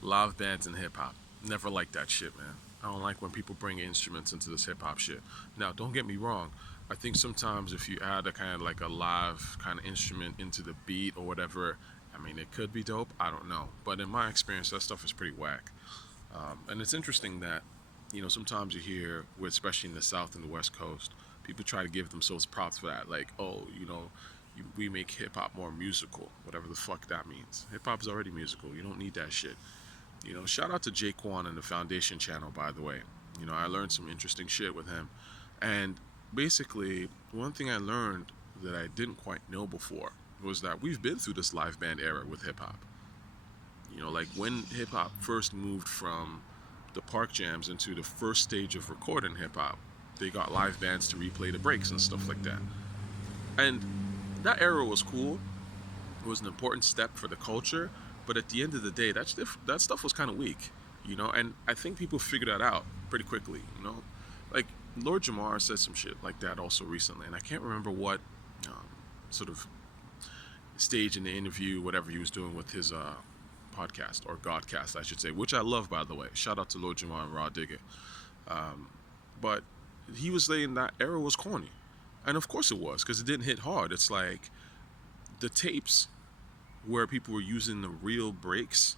Live bands and hip hop. Never liked that shit, man. I don't like when people bring instruments into this hip hop shit. Now, don't get me wrong. I think sometimes if you add a kind of like a live kind of instrument into the beat or whatever, I mean, it could be dope. I don't know. But in my experience, that stuff is pretty whack. And it's interesting that, sometimes you hear, especially in the South and the West Coast, people try to give themselves props for that. Like, oh, we make hip hop more musical, whatever the fuck that means. Hip hop is already musical. You don't need that shit. Shout out to Jaquan and the Foundation channel, by the way. I learned some interesting shit with him. And basically, one thing I learned that I didn't quite know before was that we've been through this live band era with hip hop. Like when hip hop first moved from the park jams into the first stage of recording hip hop, they got live bands to replay the breaks and stuff like that. And that era was cool. It was an important step for the culture, but at the end of the day, that stuff was kind of weak, And I think people figured that out pretty quickly, Like Lord Jamar said some shit like that also recently, and I can't remember what sort of stage in the interview, whatever he was doing with his podcast or Godcast, I should say, which I love, by the way. Shout out to Lord Jamar and Raw Digger. Um, but he was saying that era was corny, and of course it was because it didn't hit hard. It's like the tapes where people were using the real breaks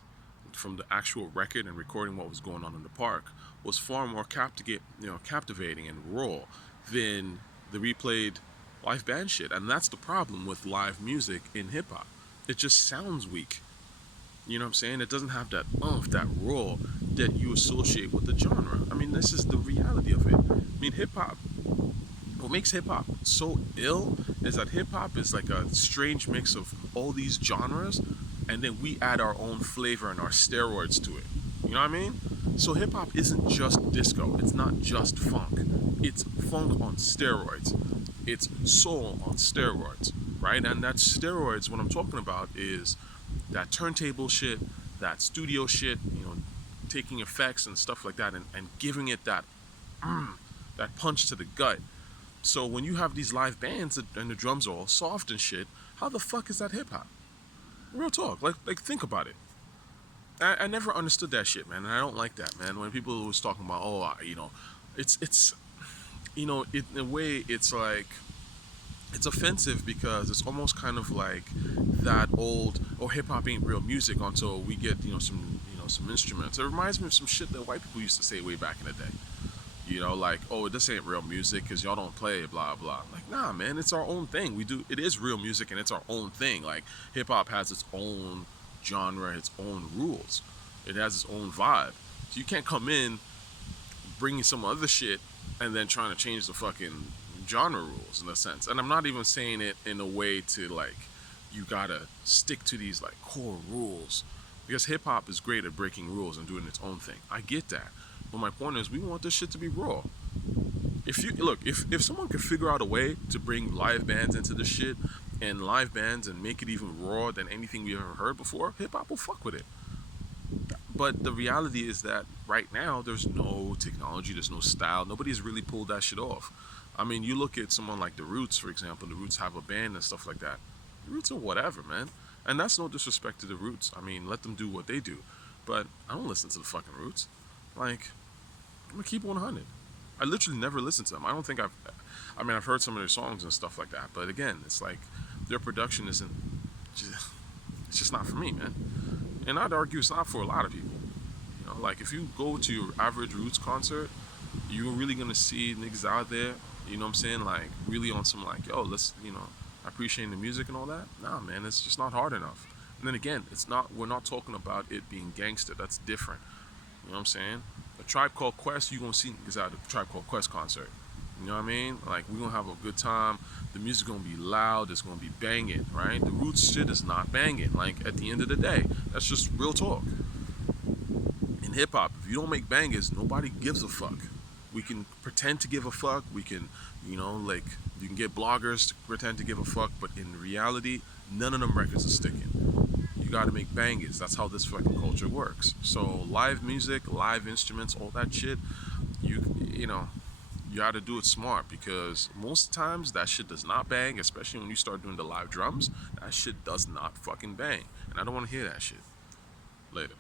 from the actual record and recording what was going on in the park was far more captivating and raw than the replayed live band shit. And that's the problem with live music in hip hop. It just sounds weak. You know what I'm saying? It doesn't have that that raw that you associate with the genre. I mean, this is the reality of it. I mean, hip hop, what makes hip hop so ill is that hip hop is like a strange mix of all these genres, and then we add our own flavor and our steroids to it. You know what I mean? So hip hop isn't just disco. It's not just funk. It's funk on steroids. It's soul on steroids, right? And that steroids, what I'm talking about is that turntable shit, that studio shit, taking effects and stuff like that, and giving it that punch to the gut. So when you have these live bands and the drums are all soft and shit, how the fuck is that hip hop? Real talk. Like think about it. I never understood that shit, man, and I don't like that, man. When people was talking about, it's in a way, it's like it's offensive because it's almost kind of like that old hip hop ain't real music until we get some instruments. It reminds me of some shit that white people used to say way back in the day. Like, oh, this ain't real music because y'all don't play it, blah blah. Like, nah, man, it's our own thing. It is real music and it's our own thing. Like, hip hop has its own genre, its own rules. It has its own vibe. So you can't come in bringing some other shit and then trying to change the fucking genre rules in a sense. And I'm not even saying it in a way to like you gotta stick to these like core rules because hip hop is great at breaking rules and doing its own thing. I get that, but my point is we want this shit to be raw. If someone could figure out a way to bring live bands into the shit and live bands and make it even raw than anything we ever heard before, hip hop will fuck with it. But the reality is that right now there's no technology, there's no style. Nobody's really pulled that shit off. I mean, you look at someone like the Roots, for example. The Roots have a band and stuff like that. The Roots are whatever, man. And that's no disrespect to the Roots. I mean, let them do what they do. But I don't listen to the fucking Roots. Like, I'm gonna keep 100. I literally never listened to them. I don't think I've heard some of their songs and stuff like that. But again, it's like their production isn't, it's just not for me, man. And I'd argue it's not for a lot of people. Like if you go to your average Roots concert, you're really gonna see niggas out there, you know what I'm saying, like really on some like, yo, let's, appreciating the music and all that. Nah, man, it's just not hard enough. And then again, we're not talking about it being gangster. That's different. You know what I'm saying? A Tribe Called Quest, you're gonna see niggas at a Tribe Called Quest concert. You know what I mean? Like, we're gonna have a good time. The music's gonna be loud. It's gonna be banging, right? The Roots shit is not banging. Like, at the end of the day, that's just real talk. In hip hop, if you don't make bangers, nobody gives a fuck. We can pretend to give a fuck. We can, like, you can get bloggers to pretend to give a fuck, but in reality, none of them records are sticking. You gotta make bangers. That's how this fucking culture works. So, live music, live instruments, all that shit, you gotta do it smart because most times that shit does not bang, especially when you start doing the live drums. That shit does not fucking bang. And I don't wanna hear that shit. Later.